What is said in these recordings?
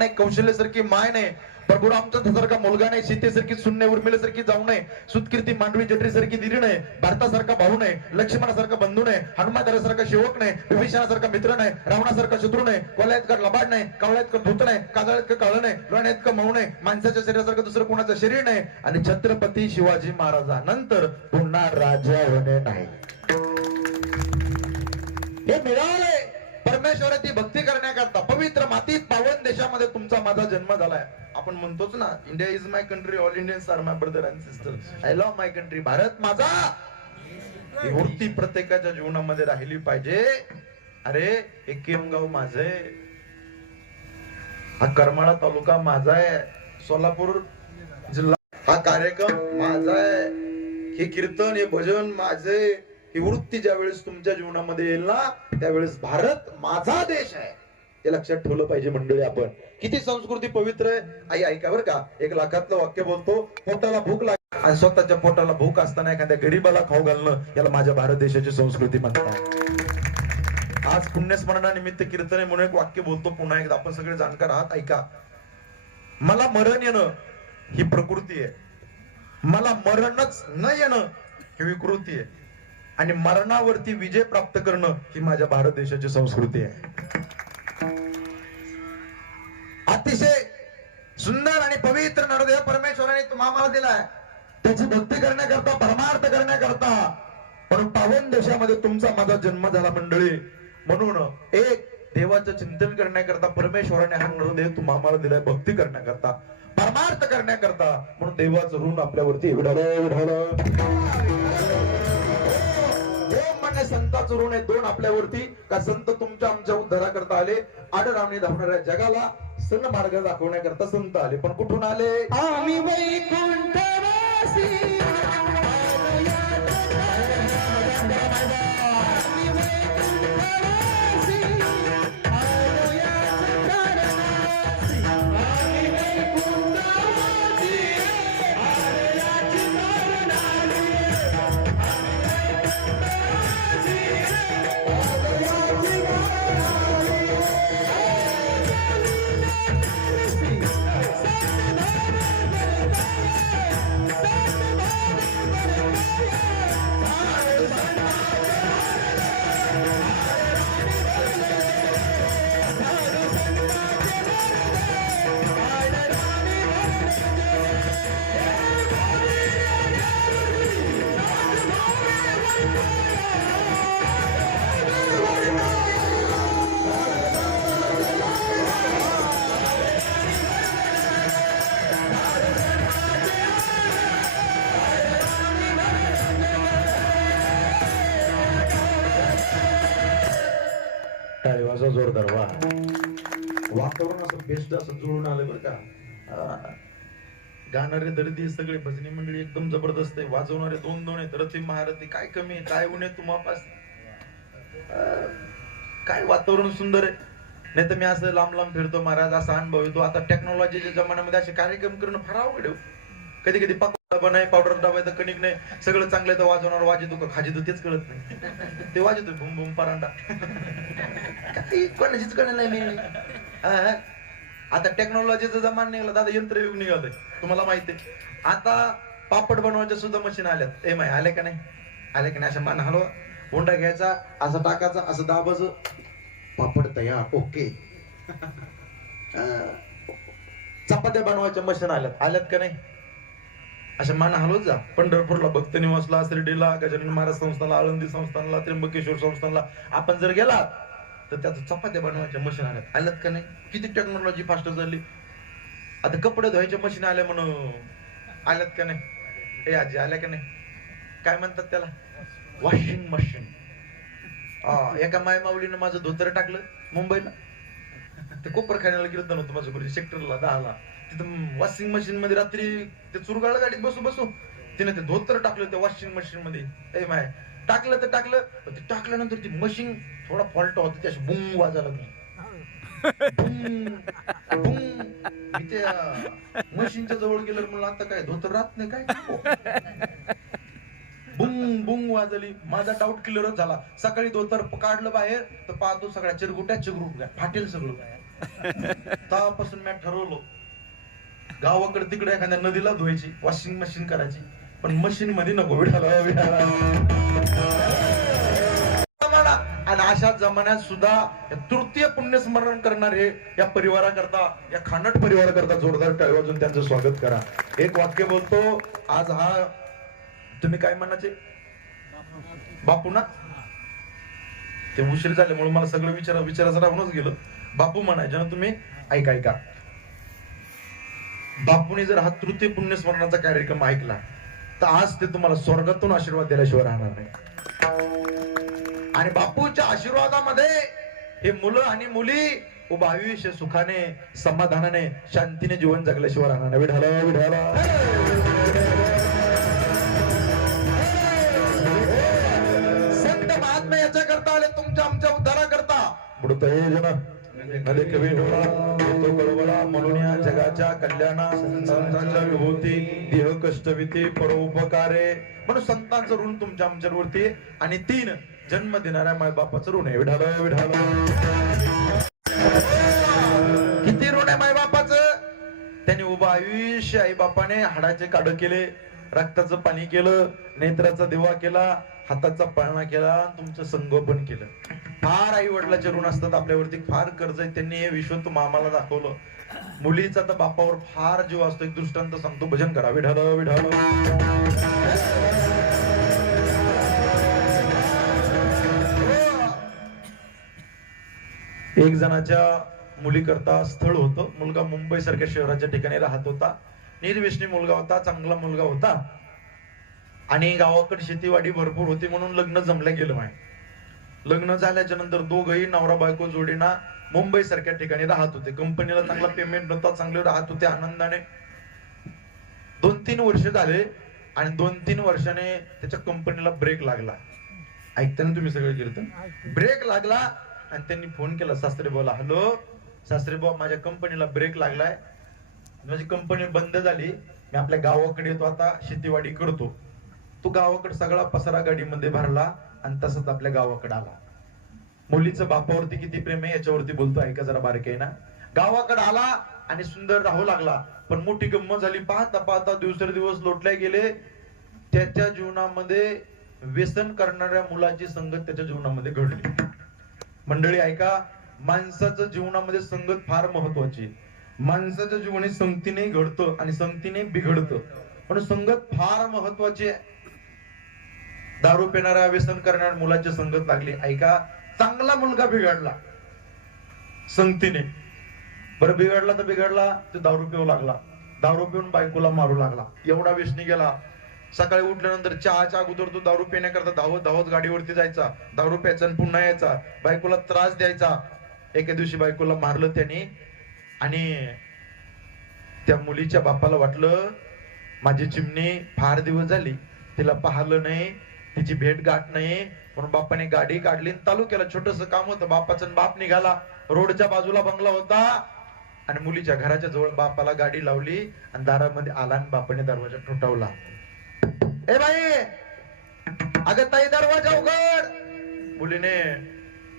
नाही कौशल्यासारखी माय नाही प्रभू रामचंद्रासारखा मुलगा नाही सीतेसारखी उर्मिले उर्मिलेसारखी जाऊ नये सुतकीर्ती मांडवी जठरीसारखी दिली नाही भारतासारखा भाऊ नाही लक्ष्मणासारखा बंधू नाही हनुमातासारखा सेवक नाही विभीषणासारखा मित्र नाही रावणासारखा शत्रू नाही कोल्यात का लबाड नाही कावळ्यात का धूत नाही कागळ्यात का काळ नाही लोण्यात का मऊ नाही माणसाच्या शरीरासारखं दुसरं कोणाचं शरीर नाही आणि छत्रपती शिवाजी महाराजानंतर पुन्हा राजा होणे नाही. हे मिळालंय. परमेश्वराची भक्ती करण्याकरता पवित्र मातीत पावन देशामध्ये तुमचा माझा जन्म झालाय. आपण म्हणतोच ना India is my country all Indians are my brother and sister I love my country Bharat माझा. ही वृत्ती प्रत्येकाच्या जीवनामध्ये राहिली पाहिजे. अरे हे केमगाव माझे. हा करमाळा तालुका माझा आहे. सोलापूर जिल्हा हा कार्यक्रम माझा आहे. हे कीर्तन हे भजन माझे. ही वृत्ती ज्यावेळेस तुमच्या जीवनामध्ये येईल ना त्यावेळेस भारत माझा देश आहे. हे लक्षात ठेवलं पाहिजे मंडळी आपण. किती संस्कृती पवित्र आहे? आई ऐका बरं का. एक लाखातलं वाक्य बोलतो. पोटाला भूक लाग आणि स्वतःच्या पोटाला भूक असताना एखाद्या गरीबाला खाऊ घालणं याला माझ्या भारत देशाची संस्कृती म्हणतात. आज पुण्यस्मरणानिमित्त कीर्तन आहे म्हणून एक वाक्य बोलतो. पुन्हा एकदा आपण सगळे जाणकार आहात. ऐका. मला मरण येणं ही प्रकृती आहे. मला मरणच न येणं ही विकृती आहे. आणि मरणावरती विजय प्राप्त करणं ही माझ्या भारत देशाची संस्कृती आहे. अतिशय सुंदर आणि पवित्र नरदेव परमेश्वराने तुम्हाला दिलाय. त्याची भक्ती करण्याकरता परमार्थ करण्याकरता म्हणून पावन देशामध्ये तुमचा माझा जन्म झाला मंडळी. म्हणून एक देवाचं चिंतन करण्याकरता परमेश्वराने हा नरदेव तुम्हाला दिलाय भक्ती करण्याकरता परमार्थ करण्याकरता. म्हणून देवाचं ऋण आपल्यावरती उडालं उडालं संतांचं ऋण आहे दोन आपल्यावरती का संत तुमच्या आमच्या उद्धाराकरता आले? आडरावने धावणाऱ्या जगाला सन मार्ग दाखवण्याकरता संत आले. पण कुठून आले? आम्ही बेस्ट असं जुळून आलं बरं का. गाणारे दर्दी सगळे भजनी मंडळी एकदम जबरदस्त आहे. वाजवणारे दोन दोन आहेत. रथी महारथी काय कमी आहे? काय उन्हे तुम्हापास? काय वातावरण सुंदर आहे. नाही तर मी असं लांब लांब फिरतो महाराज असा अनुभव येतो. आता टेक्नॉलॉजीच्या जमान्यामध्ये असे कार्यक्रम करणं फार अवघड आहे हो. कधी कधी पाक नाही पावडर डबायचं कणिक नाही. सगळं चांगलं आहे तर वाजवणार वाजतो का खाजितो तेच कळत नाही. ते वाजतो भूम भूम परांडा. काही कोणाचीच कळलं नाही मी आता टेक्नॉलॉजीचा जमान निघाला दादा यंत्रयुग निघालंय. तुम्हाला माहिती आहे आता पापड बनवायच्या सुद्धा मशीन आल्यात. ए माय आले का नाही? आले का नाही? अशा मान हलवा. हुंडा घ्यायचा असं टाकायचा असं दाबायचं. पापड तयार ओके. चपात्या बनवायच्या मशीन आल्यात. आल्यात का नाही? अशा मान हलवत जा. पंढरपूरला भक्त निवासला शिर्डीला गजानन महाराज संस्थानला आळंदी संस्थानला त्र्यंबकेश्वर संस्थानला. आपण जर गेला तर त्याचं चपात्या बनवायच्या मशीन आल्यात. आल्यात का नाही? किती टेक्नॉलॉजी फास्ट झाली? आता कपडे धुवायच्या मशीन आल्या म्हणून. आल्यात का नाही? हे आजी आल्या का नाही? काय म्हणतात त्याला? वॉशिंग मशीन हा एका माय माऊलीनं माझं धोतर टाकलं मुंबईला. ते कोपरखान्याला गेलं नव्हतं माझं बरोबर सेक्टरला दहाला. तिथं वॉशिंग मशीन मध्ये रात्री ते चुरगाळ गाडीत बसू बसू तिने ते धोतर टाकलं त्या वॉशिंग मशीन मध्ये. ए माय टाकलं तर टाकलं पण ते टाकल्यानंतर ती मशीन थोडा फॉल्ट होती त्याशी बुंग वाजायला लागली. मशीनच्या जवळ गेलं म्हणलं आता काय धोतर राहत नाही काय? बुंग बुंग वाजली. माझा डाऊट क्लिअरच झाला. सकाळी धोतर काढलं बाहेर तर पाहतो सगळ्या चिरगुट्या चिरगुट फाटेल सगळं तेव्हापासून मी ठरवलं गावाकडे तिकडे एखाद्या नदीला धुवायची वॉशिंग मशीन करायची. पण मशीन मध्ये नको विठाला विठाला आणि अशा जमान्यात सुद्धा तृतीय पुण्यस्मरण करणारे या परिवाराकरता या खानट परिवाराकरता जोरदार टाळी वाजून त्यांचं स्वागत करा. एक वाक्य बोलतो आज हा तुम्ही काय म्हणायचे? बापू ना? ते उशीर झाल्यामुळे मला सगळं विचार विचारायचं राहूनच गेलं. बापू म्हणायचे ना तुम्ही? ऐका ऐका. बापूने जर हा तृतीय पुण्यस्मरणाचा कार्यक्रम ऐकला तर आज ते तुम्हाला स्वर्गातून आशीर्वाद दिल्याशिवाय राहणार नाही. आणि बापूच्या आशीर्वादामध्ये हे मुलं आणि मुली उभं आयुष्य सुखाने समाधानाने शांतीने जीवन जगल्याशिवाय राहणार नाही. विढाला विढाला संत महात्मा याच्या करता आले तुमच्या आमच्या उद्धारा करता मृत हे म्हणजे नले कवी डोळा येतो कळवळा म्हणून या जगाच्या कल्याणा संतांच्या विभूती देह कष्टविती परोपकारे. म्हणून संतांचं ऋण तुमच्या आमच्यावरती आणि तीन जन्म देणाऱ्या माय बापाचं ऋण आहे. विढाल विढाल. किती ऋण आहे मायबापाचं त्यांनी उभं आयुष्य आई बापाने हाडाचे काढ केले. रक्ताचं पाणी केलं नेत्राचा दिवा केला. हाताचा पाळणा केला तुमचं संगोपन केलं. फार आई वडिलाचे ऋण असतात आपल्यावरती फार कर्ज आहे. त्यांनी हे विश्व मामाला आम्हाला दाखवलं. मुलीचा तर बापावर फार जीव असतो. एक दृष्टांत सांगतो. भजन करा. विढाल विढाल एक जणाच्या मुलीकरता स्थळ होतं. मुलगा मुंबई सारख्या शहराच्या ठिकाणी राहत होता. निर्विष्णी मुलगा होता. चांगला मुलगा होता. आणि गावाकडे शेतीवाडी भरपूर होती म्हणून लग्न जमलं गेलं माय. लग्न झाल्याच्यानंतर दोघही नवरा बायको जोडीना मुंबई सारख्या ठिकाणी राहत होते. कंपनीला चांगला पेमेंट नव्हता चांगले राहत होते आनंदाने. दोन तीन वर्ष झाले आणि दोन तीन वर्षाने त्याच्या कंपनीला ब्रेक लागला. ऐकता ना तुम्ही सगळं कीर्तन? ब्रेक लागला आणि त्यांनी फोन केला सासरे बोला हॅलो सासरे बुवा माझ्या कंपनीला ब्रेक लागलाय. माझी कंपनी बंद झाली. मी आपल्या गावाकडे येतो आता शेतीवाडी करतो. तो गावाकडे सगळा पसारा गाडीमध्ये भरला आणि तसंच आपल्या गावाकडे आला. मुलीचं बापावरती किती प्रेम आहे याच्यावरती बोलतो ऐका जरा बारके ना. गावाकडे आला आणि सुंदर राहू लागला. पण मोठी गंमत झाली. पाहता पाहता दिवसेर दिवस लोटले गेले. त्याच्या जीवनामध्ये व्यसन करणाऱ्या मुलाची संगत त्याच्या जीवनामध्ये घडली. मंडळी ऐका माणसाचं जीवनामध्ये संगत फार महत्वाची माणसाच्या जीवनात संगतीने घडतं आणि संगतीने बिघडतं. पण संगत फार महत्वाची आहे. दारू पिणाऱ्या व्यसन करणाऱ्या मुलाची संगत लागली. ऐका चांगला मुलगा बिघडला. संगतीने. बरं बिघडला तर बिघडला तो दारू पिऊ लागला. दारू पिऊन बायकोला मारू लागला. एवढा व्यसनी गेला. सकाळी उठल्यानंतर चहाच्या अगोदर तो दारू पिण्याकरता धावत धावत गाडीवरती जायचा. दारू प्यायचा आणि पुन्हा यायचा. बायकोला त्रास द्यायचा. एके दिवशी बायकोला मारलं त्याने. आणि त्या मुलीच्या बापाला वाटलं माझी चिमणी फार दिवस झाली. तिला पाहिलं नाही. तिची भेट गाठ नाही. म्हणून बापाने गाडी काढली आणि तालुक्याला छोटस काम होतं. बापाचं बाप निघाला. रोडच्या बाजूला बंगला होता. आणि मुलीच्या घराच्या जवळ बापाला गाडी लावली आणि दारामध्ये आला आणि बापाने दरवाजा ठोठावला. ए बाई! अगं ताई दरवाजा उघड! मुलीने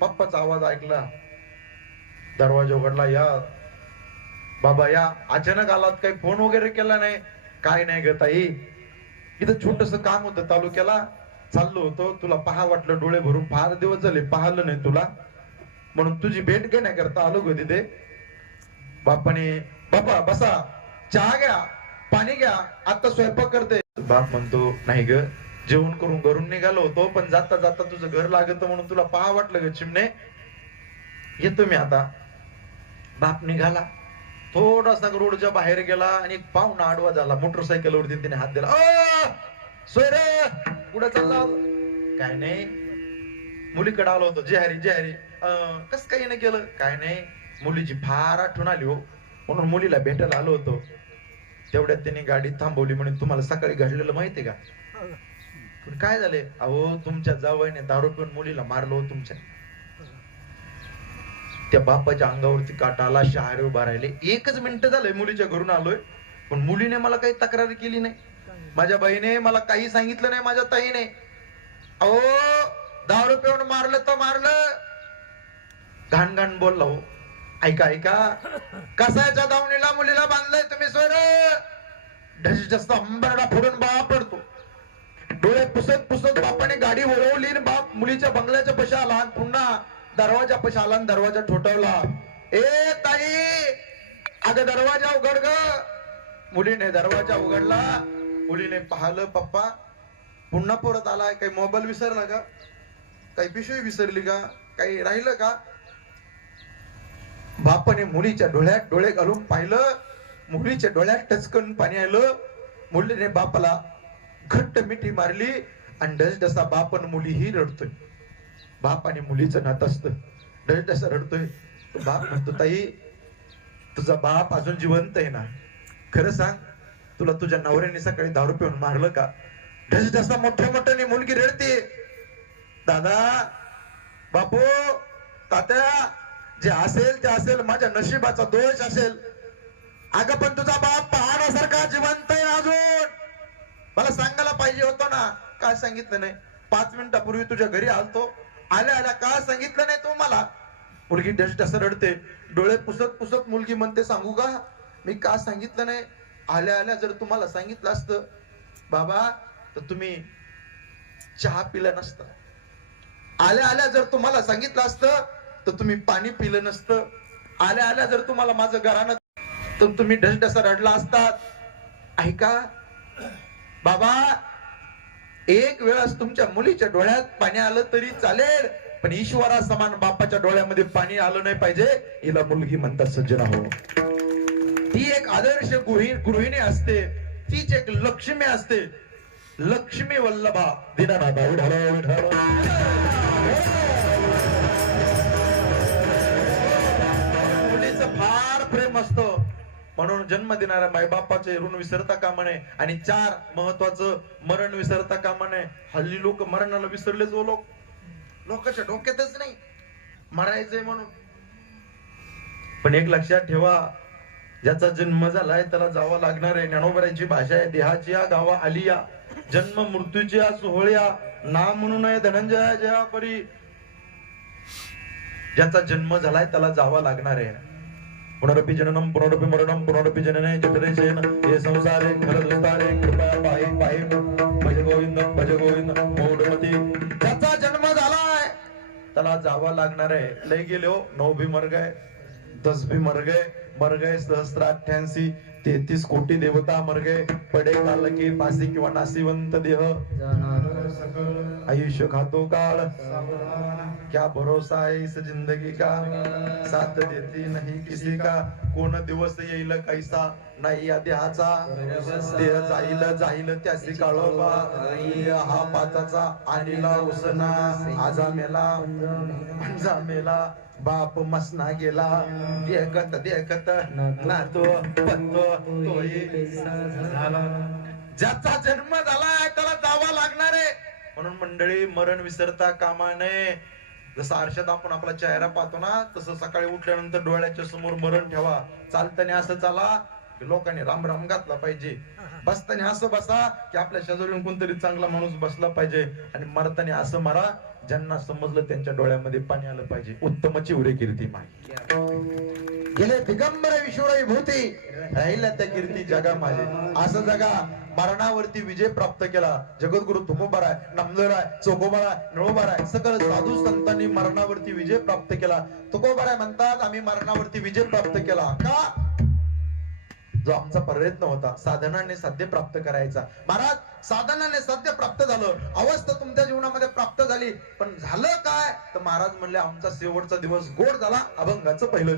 पप्पाचा आवाज ऐकला. दरवाजा उघडला या. बाबा या. अचानक आलात काही? फोन वगैरे केला नाही? काय नाही ग ताई. इथं छोटस काम होतं. तालुक्याला चाललो होतो. तुला पहा वाटलं डोळे भरून. फार दिवस झाले पाहिलं नाही तुला. म्हणून तुझी भेट घेण्याकरता आलो ग तिथे. बापाने बापा बसा. चहा घ्या. पाणी घ्या. आता स्वयंपाक करते. बाप म्हणतो नाही ग. जेवण करून घरून निघालो होतो पण जाता जाता तुझं घर लागत म्हणून तुला पहा वाटलं ग चिमणे. येतो मी आता. बाप निघाला. थोडासा रोडच्या बाहेर गेला आणि एक पाहुणा आडवा झाला. मोटरसायकल वरती तिने हात दिला. सोय सोयरे कुठे चालला होता?" काय नाही. मुलीकडे आलो होतो. जे हरी "अं, कस काही नाही केलं? काय नाही. मुलीची फार आठवण आली हो. म्हणून मुलीला भेटायला आलो होतो. तेवढ्यात त्यांनी गाडी थांबवली म्हणून तुम्हाला सकाळी घडलेलं माहितीये का? पण काय झाले? अहो तुमच्या जावयाने दारू पिऊन मुलीला मारलो हो तुमच्या. त्या बापाच्या अंगावरती काटा आला शहारे उभा राहिले. एकच मिनिट झालंय मुलीच्या घरून आलोय. पण मुलीने मला काही तक्रार केली नाही. माझ्या बहिणी मला काही सांगितलं नाही माझ्या ताईने. अहो दारू पिऊन मारलं तर मारलं. घाण घाण बोलला हो. ऐका ऐका. कसायच्या दावणीला मुलीला बांधलंय तुम्ही स्वर ढस जास्त अंबरडा फोडून बाप पडतो. डोळे पुसत पुसत बापाने गाडी वळवली आणि बाप मुलीच्या बंगल्याच्या पशा आला पुन्हा दरवाजा पशा आला आणि दरवाजा ठोठवला. ए ताई! अगं दरवाजा उघड ग. मुलीने दरवाजा उघडला. मुलीने पाहिलं पप्पा पुन्हा परत आलाय काही मोबाईल विसरला का? काही पिशवी विसरली का? काही राहिलं का? बापाने मुलीच्या डोळ्यात डोळे घालून पाहिलं मुलीच्या डोळ्यात टचकन पाणी आलं. मुलीने बापाला घट्ट मिठी मारली आणि डसडसा बाप आणि मुलीही रडतोय. बाप आणि मुलीचं नात असतं. डसडसा रडतोय. बाप म्हणतो ताई तुझा बाप अजून जिवंत आहे ना. खरं सांग तुला तुझ्या नवऱ्याने सकाळी दारू पिऊन मारलं का? ढस ढसा मोठ्या मोठ्याने मुलगी रडते. दादा बापू तात्या जे असेल ते असेल माझ्या नशिबाचा दोष असेल. अगं पण तुझा बाप पहाडासारखा जिवंत आहे अजून. मला सांगायला पाहिजे होतं ना काय सांगितलं नाही. पाच मिनिटापूर्वी तुझ्या घरी आलतो. आल्या आल्या का सांगितलं नाही तू मला? मुलगी डस्ट असं रडते. डोळे पुसत पुसत मुलगी म्हणते सांगू का? मी का सांगितलं नाही? आल्या आल्या जर तुम्हाला सांगितलं असतं बाबा तर तुम्ही चहा पिलं नसतं. आल्या आल्या जर तुम्हाला सांगितलं असतं तर तुम्ही पाणी पिलं नसतं. आल्या आल्या जर तुम्हाला माझं घरानं तर तुम्ही ढसढसा रडला असतात. ऐका बाबा एक वेळास तुमच्या मुलीच्या डोळ्यात पाणी आलं तरी चालेल पण ईश्वरा समान बापाच्या डोळ्यामध्ये पाणी आलं नाही पाहिजे हिला मुलगी म्हणतात सज्जना हो ती एक आदर्श गृहिणी असते. तीच एक लक्ष्मी असते. लक्ष्मी वल्लभा. दिनानाथा मुलीचं फार प्रेम असत. म्हणून जन्म देणाऱ्या मायबापाचे ऋण विसरता कामा नये आणि चार महत्वाचं मरण विसरता कामा नये हल्ली लोक मरणाला विसरले जो लोक. लोकांच्या डोक्यातच नाही. मरायचंय म्हणून. पण एक लक्षात ठेवा ज्याचा जन्म झालाय त्याला जावं लागणार आहे. ज्ञानोबराची भाषा आहे देहाची या गावा आलिया जन्म मृत्यूची या सोहळ्या ना म्हणून आहे धनंजया जया परी. ज्याचा जन्म झालाय त्याला जावं लागणार आहे. पुनरपि जननम पुनरपि मरणम पुनरपि जनने जठरे शयन हे संसारे खरदुस्तारे कृपया पाहि पाहि. भज गोविंद भज गोविंद मोडमती ज्याचा जन्म झालाय त्याला जावं लागणार आहे. लय गेले हो नऊ भी आहे. गए दस भी मर गए मर गए सहस्त्र अठ्ठ्याऐंशी तेहतीस कोटी देवता मर गए पडे काल की फाशी किंवा नाशिवंत देह. आयुष्य खातो काळ. क्या भरोसा है इस जिंदगी का? साथ देती नहीं किसी का. कोण दिवस येईल कैसा? नाही या देहाचा. देह जाईल जाईल त्याची काळोबा. हा पाचाचा आणीला उसना आजा मेला पंजा मेला बाप मसना गेला. देखत देखत नातो पत्तो तोही ज्याचा जन्म झालाय त्याला जावा लागणार आहे. म्हणून मंडळी मरण विसरता कामा नये. जसं आरशात आपण आपला चेहरा पाहतो ना तसं सकाळी उठल्यानंतर डोळ्याच्या समोर मरण ठेवा. चालताना असं चाला. की लोकांनी राम राम घातला पाहिजे. बसताना असं बसा की आपल्या शेजारून कोणतरी चांगला माणूस बसला पाहिजे आणि मरताना असं मरा ज्यांना समजलं त्यांच्या डोळ्यामध्ये पाणी आलं पाहिजे. उत्तमची उरे कीर्ती माही गेले दिगंबर विश्वराई भूती राहिल्या त्या कीर्ती जगा माझे. असं जगा मरणावरती विजय प्राप्त केला. जगद्गुरु तुकोबाराय नामदेवराय चोकोबाराय निळोबाराय सकल साधू संतांनी मरणावरती विजय प्राप्त केला. तुकोबाराय म्हणतात आम्ही मरणावरती विजय प्राप्त केला. का? जो आमचा प्रयत्न होता साधनाने साध्य प्राप्त करायचा. महाराज साधनाने साध्य प्राप्त झालं. अवस्था तुमच्या जीवनामध्ये प्राप्त झाली. पण झालं काय? तर महाराज म्हणले आमचा शेवटचा दिवस गोड झाला. अभंगाचं पहिलं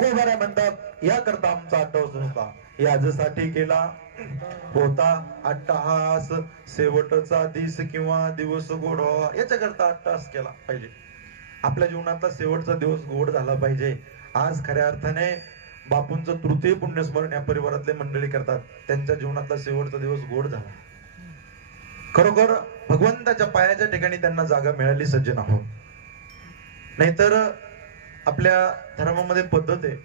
जन्म म्हणतात या करता आमचा अट्टहास होता. याजसाठी केला होता अट्टहास. शेवटचा दिस किंवा दिवस गोड व्हावा. याच्याकरता अट्टहास केला पाहिजे. आपल्या जीवनातला शेवटचा दिवस गोड झाला पाहिजे. आज खऱ्या अर्थाने बापूंचं तृतीय पुण्यस्मरण या परिवारातले मंडळी करतात. त्यांच्या जीवनातला शेवटचा दिवस गोड झाला. खरोखर भगवंताच्या पायाच्या ठिकाणी त्यांना जागा मिळाली सज्जन आहो नाहीतर आपल्या धर्मामध्ये पद्धत आहे.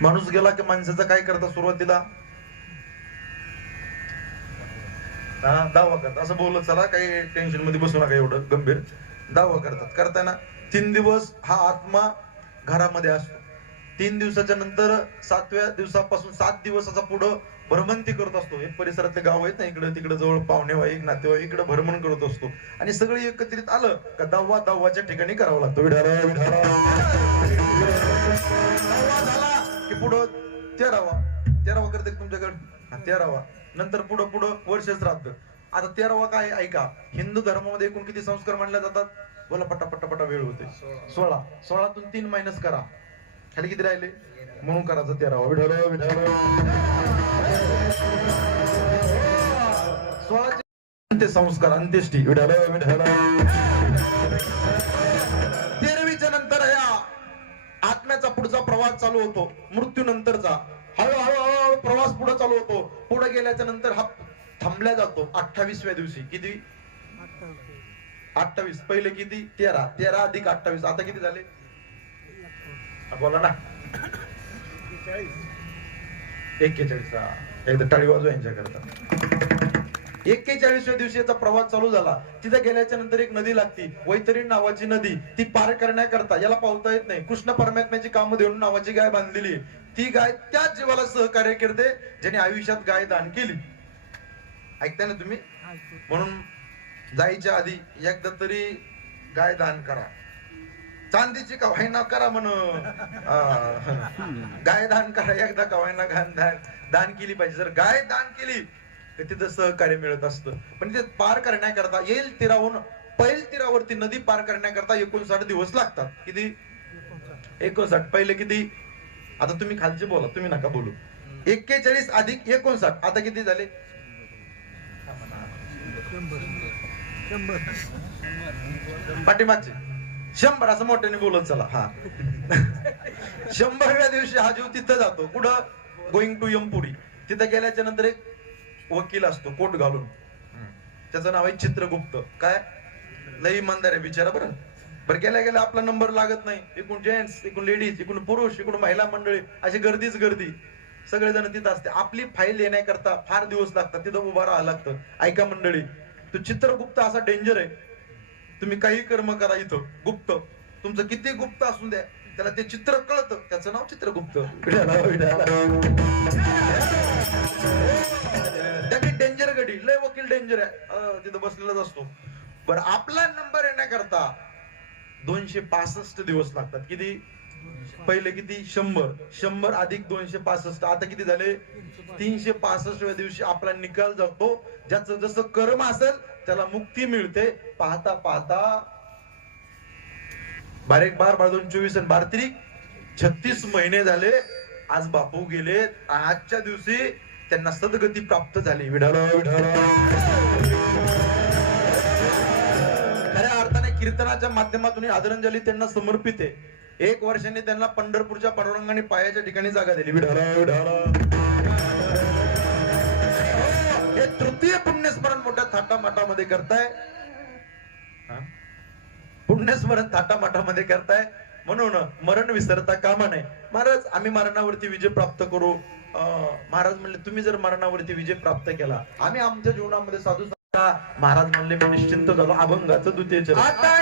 माणूस गेला की माणसाचा काय करता सुरुवातीला? हा दावा करतात असं बोलत चला काही टेन्शनमध्ये बसू नका एवढं गंभीर. दावा करतात. करताना तीन दिवस हा आत्मा घरामध्ये असतो. तीन दिवसाच्या नंतर सातव्या दिवसापासून सात दिवसाचा पुढं भ्रमंती करत असतो. एक परिसरातले गाव आहेत ना इकडं तिकडे जवळ पाहुणेवाईक नातेवाईक इकडे भ्रमण करत असतो. आणि सगळे एकत्रित आलं का दहावा दहावाच्या ठिकाणी करावं लागतो. की पुढं तेरावा. तेरावा करते तुमच्याकडे? तेरावा. नंतर पुढं पुढं वर्षच राहत. आता तेरावा काय ऐका. हिंदू धर्मामध्ये एकूण किती संस्कार मानले जातात? बोला पटा वेळ होते. सोळा. सोळातून तीन मायनस करा. खाली किती राहिले? म्हणून करायचं तेरावा विढारा सोळाचे अंत्य संस्कार अंत्येष्टी. विढारा विढारा तेरवीच्या नंतर या आत्म्याचा पुढचा प्रवास चालू होतो. मृत्यू नंतरचा हळू हळू हळू प्रवास पुढे चालू होतो. पुढे गेल्याच्यानंतर हा थांबल्या जातो. अठ्ठावीसव्या दिवशी. किती? अठ्ठावीस. पहिले किती? तेरा. तेरा अधिक अठ्ठावीस. आता किती झाले? बोला ना. एक्केचाळीस. एकदा टाळी वाजू यांच्या करता एक्केचाळीसव्या दिवशीचा प्रवास चालू झाला. तिथे गेल्याच्यानंतर एक नदी लागती. वैतरी नावाची नदी. ती पार करण्याकरता याला पावता येत नाही. कृष्ण परमात्म्याची कामं देऊन नावाची गाय बांधलेली. ती गाय त्याच जीवाला सहकार्य करते ज्याने आयुष्यात गाय दान केली. ऐकताय ना तुम्ही? म्हणून जायच्या आधी एकदा तरी गाय दान करा. चांदीची कवायना करा म्हण गाय दान करा एकदा कवायना घाण दान दान केली पाहिजे. जर गाय दान केली तर तिथं सहकार्य मिळत असतं. पण ते पार करण्याकरता येईल तीरावरून पैल तीरावरती नदी पार करण्याकरता एकोणसाठ दिवस लागतात. किती? एकोणसाठ. पहिले किती? आता तुम्ही खालचे बोला तुम्ही नका बोलू. एक्केचाळीस अधिक एकोणसाठ. आता किती झाले? पाठीमागचे. शंभर असं मोठ्याने बोलत चला हा. शंभरव्या दिवशी हा जीव तिथं जातो कुठं? गोइंग टू यमपुरी तिथं गेल्याच्यानंतर एक वकील असतो कोट घालून. त्याचं नाव आहे चित्रगुप्त. काय? लई इमानदार आहे बिचारा बरं. बरं गेल्या गेल्या आपला नंबर लागत नाही. एकूण जेंट्स एकूण लेडीज एकूण पुरुष एकूण महिला मंडळी अशी गर्दीच गर्दी. सगळेजण तिथं असते. आपली फाईल येण्याकरता फार दिवस लागतात. तिथं उभा राहावं लागतं. ऐका मंडळी तो चित्रगुप्त असा डेंजर आहे. तुम्ही काही कर्म करा इथं गुप्त. तुमचं किती गुप्त असून द्या त्याला ते चित्र कळतं. त्याचं नाव चित्रगुप्त. डेंजर गडी लय वकील डेंजर आहे. तिथं बसलेलाच असतो. बरं आपला नंबर येण्याकरता दोनशे पासष्ट दिवस लागतात. किती? पहिले किती? शंभर. शंभर अधिक दोनशे पासष्ट. आता किती झाले? तीनशे पासष्टव्या दिवशी आपला निकाल जातो. ज्याचं जसं कर्म असेल त्याला मुक्ती मिळते. पाहता पाहता. बार एक बार बार दोन चोवीस आणि बार छत्तीस महिने झाले. आज बापू गेले आजच्या दिवशी त्यांना सदगती प्राप्त झाली. विढाला विढाला खऱ्या अर्थाने कीर्तनाच्या माध्यमातून आदरांजली त्यांना समर्पित आहे. एक वर्षाने त्यांना पंढरपूरच्या पांडुरंगाने पायाच्या ठिकाणी जागा दिली. विढाला विढाला हे तृतीय पुण्यस्मरण मोठ्या थाटामाटामध्ये करताय. पुण्यस्मरण थाटामाटामध्ये करताय. म्हणून मरण विसरता कामा नाही महाराज आम्ही मरणावरती विजय प्राप्त करू. महाराज म्हणले तुम्ही जर मरणावरती विजय प्राप्त केला आम्ही आमच्या जीवनामध्ये साधू महाराज म्हणले मी निश्चिंत झालो. अभंगाचं द्वितीय आता